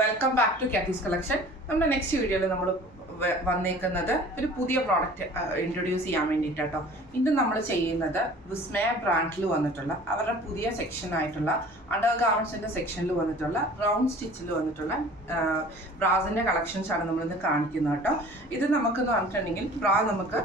Welcome back to Kathy's collection. നമ്മുടെ next വീഡിയോയിൽ നമ്മൾ വന്നേക്കുന്നത് ഒരു പുതിയ പ്രോഡക്റ്റ് ഇൻട്രൊഡ്യൂസ് ചെയ്യാൻ വേണ്ടിയിട്ടാട്ടോ. ഇന്ന് നമ്മൾ ചെയ്യുന്നത് വിസ്മയ ബ്രാൻഡിൽ വന്നിട്ടുള്ള അവരുടെ പുതിയ സെക്ഷൻ ആയിട്ടുള്ള അണ്ടർ ഗാർമെന്റ്സിന്റെ സെക്ഷനിൽ വന്നിട്ടുള്ള റൗണ്ട് സ്റ്റിച്ചിൽ വന്നിട്ടുള്ള ബ്രാസിന്റെ കളക്ഷൻസ് ആണ് നമ്മളിന്ന് കാണിക്കുന്നത് കേട്ടോ. ഇത് നമുക്കെന്ന് പറഞ്ഞിട്ടുണ്ടെങ്കിൽ ബ്രാ നമുക്ക്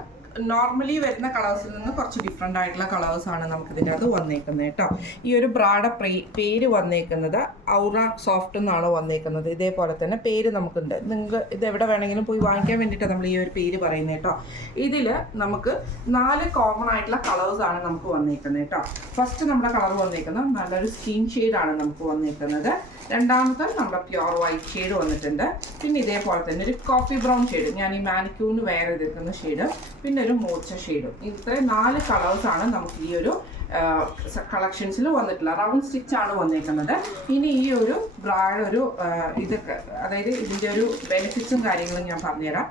നോർമലി വരുന്ന കളേഴ്സിൽ നിന്ന് കുറച്ച് ഡിഫറെൻ്റ് ആയിട്ടുള്ള കളേഴ്സാണ് നമുക്കിതിൻ്റെ അത് വന്നേക്കുന്നത് കേട്ടോ. ഈ ഒരു ബ്രായുടെ പേര് വന്നേക്കുന്നത് ഔറ സോഫ്റ്റ് എന്നാണ് വന്നേക്കുന്നത്. ഇതേപോലെ തന്നെ പേര് നമുക്കുണ്ട്. നിങ്ങൾക്ക് ഇത് എവിടെ വേണമെങ്കിലും പോയി വാങ്ങിക്കാൻ വേണ്ടിയിട്ടാണ് നമ്മൾ ഈ ഒരു പേര് പറയുന്നത് കേട്ടോ. ഇതിൽ നമുക്ക് 4 കോമൺ ആയിട്ടുള്ള കളേഴ്സാണ് നമുക്ക് വന്നേക്കുന്നത് കേട്ടോ. ഫസ്റ്റ് നമ്മുടെ കളർ വന്നേക്കുന്നത് നല്ലൊരു സ്കിൻ ഷെയ്ഡാണ് നമുക്ക് വന്നേക്കുന്നത്. രണ്ടാമത്തെ നമ്മുടെ പ്യുവർ വൈറ്റ് ഷെയ്ഡ് വന്നിട്ടുണ്ട്. പിന്നെ ഇതേപോലെ തന്നെ ഒരു കോഫി ബ്രൗൺ ഷെയ്ഡ്, ഞാൻ ഈ മാനിക്യൂറിന് വേറെ എടുക്കുന്ന ഷെയ്ഡ്, പിന്നെ ഒരു മോർച്ച ഷെയ്ഡും. ഇത്രയും 4 കളേഴ്സാണ് നമുക്ക് ഈ ഒരു കളക്ഷൻസിൽ വന്നിട്ടുള്ള റൗണ്ട് സ്റ്റിച്ച് ആണ് വന്നേക്കുന്നത്. ഇനി ഈ ഒരു ബ്രാഡ് ഒരു ഇതൊക്കെ, അതായത് ഇതിൻ്റെ ഒരു ബെനിഫിറ്റ്സും കാര്യങ്ങളും ഞാൻ പറഞ്ഞുതരാം.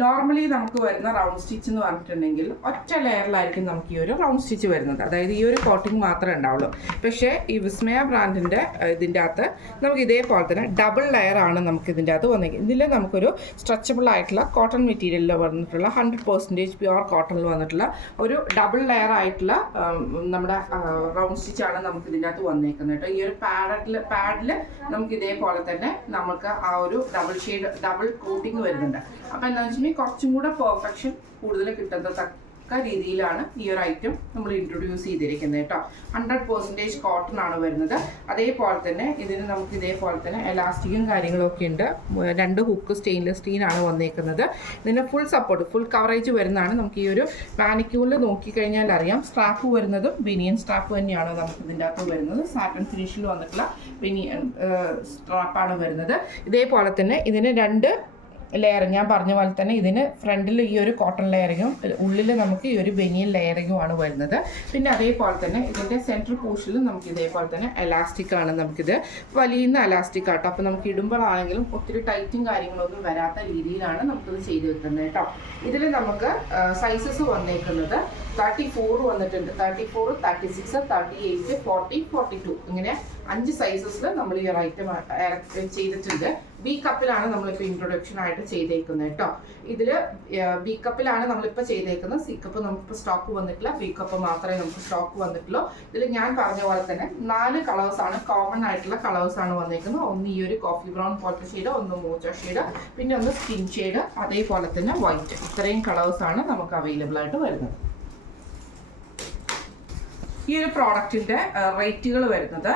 നോർമലി നമുക്ക് വരുന്ന റൗണ്ട് സ്റ്റിച്ച് എന്ന് പറഞ്ഞിട്ടുണ്ടെങ്കിൽ ഒറ്റ ലെയറിലായിരിക്കും നമുക്ക് ഈ ഒരു റൗണ്ട് സ്റ്റിച്ച് വരുന്നത്, അതായത് ഈ ഒരു കോട്ടിങ് മാത്രമേ ഉണ്ടാവുള്ളൂ. പക്ഷേ ഈ വിസ്മയ ബ്രാൻഡിൻ്റെ ഇതിൻ്റെ അകത്ത് നമുക്ക് ഇതേപോലെ തന്നെ ഡബിൾ ലെയർ ആണ് നമുക്ക് ഇതിൻ്റെ അകത്ത് വന്നിരിക്കുന്നത്. ഇതിൽ നമുക്കൊരു സ്ട്രെച്ചബിൾ ആയിട്ടുള്ള കോട്ടൺ മെറ്റീരിയലിൽ വന്നിട്ടുള്ള 100% പ്യുവർ കോട്ടണിൽ വന്നിട്ടുള്ള ഒരു ഡബിൾ ലെയർ ആയിട്ടുള്ള നമ്മുടെ റൗണ്ട് സ്റ്റിച്ചാണ് നമുക്ക് ഇതിൻ്റെ അകത്ത് വന്നേക്കുന്നത് കേട്ടോ. ഈ ഒരു പാഡിൽ നമുക്ക് ഇതേപോലെ തന്നെ നമുക്ക് ആ ഒരു ഡബിൾ കോട്ടിങ് വരുന്നുണ്ട്. അപ്പോൾ എന്താ വെച്ചാൽ കുറച്ചും കൂടെ പെർഫെക്ഷൻ കൂടുതൽ കിട്ടത്തക്ക രീതിയിലാണ് ഈ ഒരു ഐറ്റം നമ്മൾ ഇൻട്രൊഡ്യൂസ് ചെയ്തിരിക്കുന്നത് കേട്ടോ. 100% കോട്ടൺ ആണ് വരുന്നത്. അതേപോലെ തന്നെ ഇതിന് നമുക്ക് ഇതേപോലെ തന്നെ എലാസ്റ്റിക്കും കാര്യങ്ങളൊക്കെ ഉണ്ട്. 2 ഹുക്ക് സ്റ്റെയിൻലെസ് സ്റ്റീലാണ് വന്നേക്കുന്നത്. ഇതിന് ഫുൾ സപ്പോർട്ട്, ഫുൾ കവറേജ് വരുന്നതാണ്. നമുക്ക് ഈ ഒരു മാനിക്യൂറിൽ നോക്കിക്കഴിഞ്ഞാൽ അറിയാം, സ്ട്രാപ്പ് വരുന്നതും ബനിയൻ സ്ട്രാപ്പ് തന്നെയാണ് നമുക്ക് ഇതിൻ്റെ അകത്ത് വരുന്നത്. സാറ്റൻ ഫിനിഷിൽ വന്നിട്ടുള്ള ബനിയൻ സ്ട്രാപ്പാണ് വരുന്നത്. ഇതേപോലെ തന്നെ ഇതിന് 2 ലെയർ, ഞാൻ പറഞ്ഞ പോലെ തന്നെ ഇതിന് ഫ്രണ്ടിൽ ഈ ഒരു കോട്ടൺ ലെയറിങ്ങും ഉള്ളിൽ നമുക്ക് ഈ ഒരു ബനിയൻ ലെയറിങ്ങും ആണ് വരുന്നത്. പിന്നെ അതേപോലെ തന്നെ ഇതിൻ്റെ സെൻട്രൽ പോർഷനിൽ നമുക്ക് ഇതേപോലെ തന്നെ എലാസ്റ്റിക് ആണ്, നമുക്കിത് വലിയുന്ന എലാസ്റ്റിക് ആട്ടോ. അപ്പോൾ നമുക്ക് ഇടുമ്പോഴാണെങ്കിലും ഒത്തിരി ടൈറ്റും കാര്യങ്ങളൊന്നും വരാത്ത രീതിയിലാണ് നമുക്കിത് ചെയ്ത് വെക്കുന്നത് കേട്ടോ. ഇതിൽ നമുക്ക് സൈസസ് വന്നേക്കുന്നത് 34 വന്നിട്ടുണ്ട്, 34, 36, 38, 40, 42 ഇങ്ങനെ 5 സൈസസിൽ നമ്മൾ ഈ ഒരു ഐറ്റം ചെയ്തിട്ടുണ്ട്. ബി കപ്പിലാണ് നമ്മളിപ്പോൾ ഇൻട്രൊഡക്ഷൻ ആയിട്ട് ചെയ്തേക്കുന്നത് കേട്ടോ. ഇതിൽ ബി കപ്പിലാണ് നമ്മളിപ്പോൾ ചെയ്തേക്കുന്നത്. സി കപ്പ് നമുക്കിപ്പോൾ സ്റ്റോക്ക് വന്നിട്ടില്ല, ബി കപ്പ് മാത്രമേ നമുക്ക് സ്റ്റോക്ക് വന്നിട്ടുള്ളൂ. ഇതിൽ ഞാൻ പറഞ്ഞ പോലെ തന്നെ 4 കളേഴ്സാണ്, കോമൺ ആയിട്ടുള്ള കളേഴ്സാണ് വന്നേക്കുന്നത്. ഒന്ന് ഈ ഒരു കോഫി ബ്രൗൺ പോലത്തെ ഷെയ്ഡ്, ഒന്ന് മോച്ച ഷെയ്ഡ്, പിന്നെ ഒന്ന് സ്കിൻ ഷെയ്ഡ്, അതേപോലെ തന്നെ വൈറ്റ്. ഇത്രയും കളേഴ്സാണ് നമുക്ക് അവൈലബിൾ ആയിട്ട് വരുന്നത്. ഈ ഒരു പ്രോഡക്റ്റിൻ്റെ റേറ്റുകൾ വരുന്നത്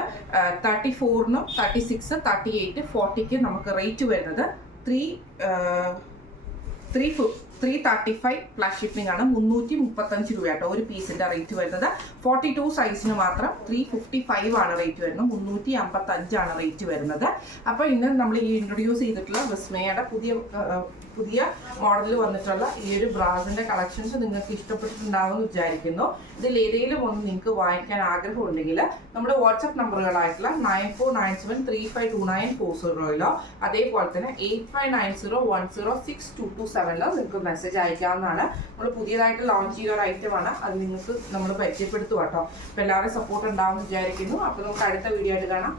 34-നും 36, 38, 40ക്ക് നമുക്ക് റേറ്റ് വരുന്നത് 335 പ്ലസ് ഷിപ്പിംഗ് ആണ്. 335 രൂപ കേട്ടോ ഒരു പീസിൻ്റെ റേറ്റ് വരുന്നത്. 42 സൈസിന് മാത്രം 355 ആണ് റേറ്റ് വരുന്നത്, 355 ആണ് റേറ്റ് വരുന്നത്. അപ്പോൾ ഇന്ന് നമ്മൾ ഈ ഇൻട്രൊഡ്യൂസ് ചെയ്തിട്ടുള്ള വിസ്മയയുടെ പുതിയ മോഡലിൽ വന്നിട്ടുള്ള ഈ ഒരു ബ്രാസിൻ്റെ കളക്ഷൻസ് നിങ്ങൾക്ക് ഇഷ്ടപ്പെട്ടിട്ടുണ്ടാവുമെന്ന് വിചാരിക്കുന്നു. ഇതിൽ ഏതെങ്കിലും ഒന്ന് നിങ്ങൾക്ക് വാങ്ങിക്കാൻ ആഗ്രഹമുണ്ടെങ്കിൽ നമ്മുടെ വാട്സപ്പ് നമ്പറുകളായിട്ടുള്ള 9497352940 അതേപോലെ തന്നെ 8590106227 നിങ്ങൾക്ക് മെസ്സേജ് അയക്കാവുന്നതാണ്. നമ്മൾ പുതിയതായിട്ട് ലോഞ്ച് ചെയ്യുന്ന ഒരു ഐറ്റമാണ്, അത് നിങ്ങൾക്ക് നമ്മൾ പരിചയപ്പെടുത്തുക കേട്ടോ. അപ്പോൾ എല്ലാവരും സപ്പോർട്ട് ഉണ്ടാവുമെന്ന് വിചാരിക്കുന്നു. അപ്പോൾ നമുക്ക് അടുത്ത വീഡിയോ ആയിട്ട് കാണാം.